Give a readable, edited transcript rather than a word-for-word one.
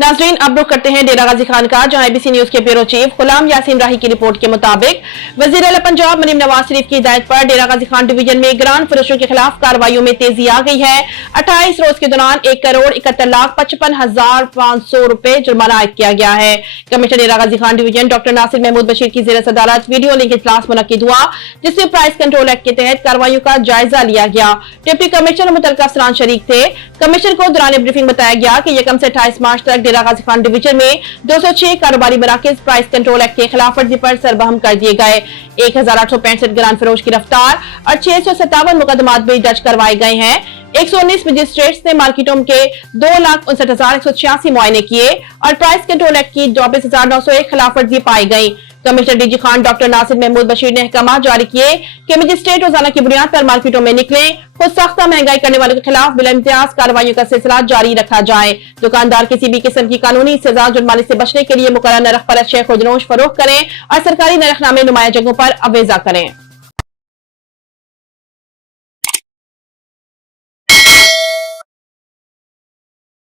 नाजरीन, अब रुख करते हैं डेरा गाजी खान का, जहां एबीसी न्यूज के ब्यूरो चीफ गुलाम यासीन राही की रिपोर्ट के मुताबिक वजीर आला पंजाब मरीम नवाज शरीफ की हिदायत पर डेरा गाजी खान डिवीजन में ग्रांड फरोशों के खिलाफ कार्रवाइयों में तेजी आ गई है। 28 रोज के दौरान 1,71,55,500 रुपए जुर्माना आयद किया गया है। कमिश्नर डेरा गाजी खान डिवीजन डॉक्टर नासिर महमूद बशीर की जेर सदारत वीडियो लिंक इजलास मुनक्किद हुआ, जिसमें प्राइस कंट्रोल एक्ट के तहत कार्रवाइयों का जायजा लिया गया। डिप्टी कमिश्नर मुतलका अफसरान शरीक थे। कमिश्नर को दौरान ब्रीफिंग बताया गया कि 1 से 28 मार्च तक डेरा गाजी खान डिवीजन में 206 कारोबारी मराकज प्राइस कंट्रोल एक्ट के खिलाफ वर्जी पर सरबहम कर दिए गए। 1,865 ग्रांड फरोश गिरफ्तार और 657 मुकदमात भी दर्ज करवाए गए हैं। 119 मजिस्ट्रेट्स ने मार्केटों के 2,59,186 मुआयने किए और प्राइस कंट्रोल एक्ट की 24,901 खिलाफ वर्जी पाई गई। Commissioner DG Khan doctor Nasir Mahmood Bashir ने अहकाम जारी किए कि मजिस्ट्रेट रोजाना की बुनियाद पर मार्केटों में निकले, खुद सख्ता महंगाई करने वालों के खिलाफ बिलाइम्तियाज कार्रवाइयों का सिलसिला जारी रखा जाए। दुकानदार किसी भी किस्म की कानूनी सजा जुर्माने से बचने के लिए मुकर्रर नरख पर अशिया खुदनोश फरोख्त करें और सरकारी नरखनामे नुमाया जगहों पर अवेजा करें।